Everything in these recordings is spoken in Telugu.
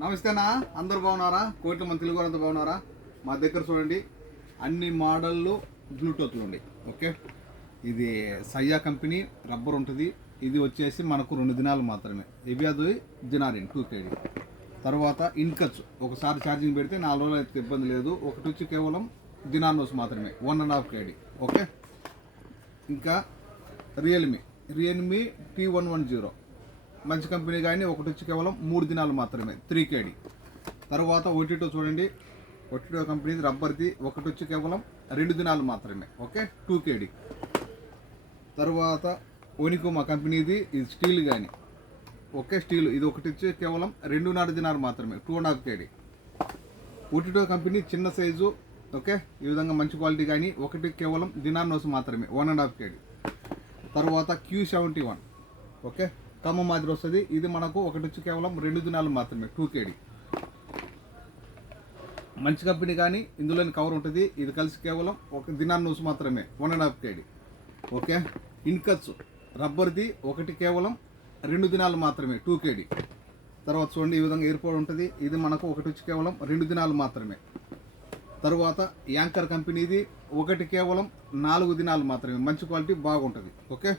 నమస్తేనా, అందరు బాగున్నారా? కోట్ల మంది తెలుగు అంతా బాగున్నారా? మా దగ్గర చూడండి అన్ని మోడళ్ళు బ్లూటూత్లు ఉన్నాయి. ఓకే, ఇది సయ్యా కంపెనీ రబ్బర్ ఉంటుంది. ఇది వచ్చేసి మనకు 2 దినాలు మాత్రమే. ఇవి అది దినారిన్ 2 kg. తర్వాత ఇన్కచ్ ఒకసారి ఛార్జింగ్ పెడితే 4 రోజులు అయితే ఇబ్బంది లేదు. ఒకటి వచ్చి కేవలం దినానోస్ మాత్రమే 1.5 kg. ఓకే, ఇంకా రియల్మీ T110 మంచి కంపెనీ కానీ ఒకటి వచ్చి కేవలం 3 దినాలు మాత్రమే 3 kg. తర్వాత OTTO చూడండి, OTTO కంపెనీ రబ్బర్ది ఒకటి వచ్చి కేవలం 2 దినాలు మాత్రమే. Okay, 2 kg. తర్వాత ఒనికోమా కంపెనీది ఇది స్టీల్ కానీ, ఓకే స్టీల్ ఇది ఒకటి వచ్చి కేవలం 2.5 దినాలు మాత్రమే 2.5 kg. OTTO కంపెనీ చిన్న సైజు, ఓకే ఈ విధంగా మంచి క్వాలిటీ కానీ ఒకటి కేవలం దినాన్నోస్ మాత్రమే 1.5 kg. తర్వాత Q71 ఓకే ఖమ్మం మాదిరి వస్తుంది. ఇది మనకు ఒకటి వచ్చి కేవలం 2 దినాలు మాత్రమే 2 kg. మంచి కంపెనీ కానీ ఇందులోని కవర్ ఉంటుంది. ఇది కలిసి కేవలం ఒక దినాన్నోస్ మాత్రమే 1.5 kg. ఓకే, ఇన్కచ్ రబ్బర్ది ఒకటి కేవలం 2 దినాలు మాత్రమే 2 kg. తర్వాత చూడండి ఈ విధంగా ఎయిర్పోర్ట్ ఉంటుంది. ఇది మనకు ఒకటి వచ్చి కేవలం 2 దినాలు మాత్రమే. తర్వాత యాంకర్ కంపెనీది ఒకటి కేవలం 4 దినాలు మాత్రమే, మంచి క్వాలిటీ బాగుంటుంది. ఓకే,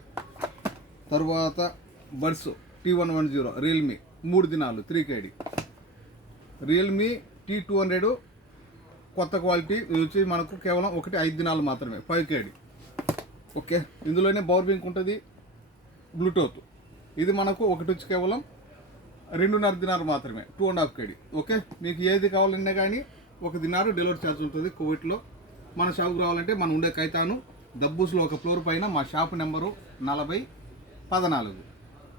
తర్వాత బడ్స్ T110 రియల్మీ 3 దినాలు 3 kg. రియల్మీ T200 కొత్త క్వాలిటీ ఇది వచ్చి మనకు కేవలం ఒకటి 5 దినాలు మాత్రమే 5 kg. ఓకే, ఇందులోనే పవర్ బ్యాంక్ ఉంటుంది, బ్లూటూత్. ఇది మనకు ఒకటి వచ్చి కేవలం 2.5 దినాలు మాత్రమే 2.5 kg. ఓకే, మీకు ఏది కావాలన్నా కానీ 1 దినారు డెలివరీ ఛార్జ్ ఉంటుంది. కోవిట్లో మన షాప్కి రావాలంటే మనం ఉండే కైతాను దబ్బూస్లో ఒక ఫ్లోర్ పైన మా షాప్ నెంబరు 4014.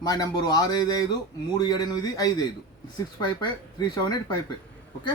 మా నెంబరు 655 378 55 655 378 55. ఓకే.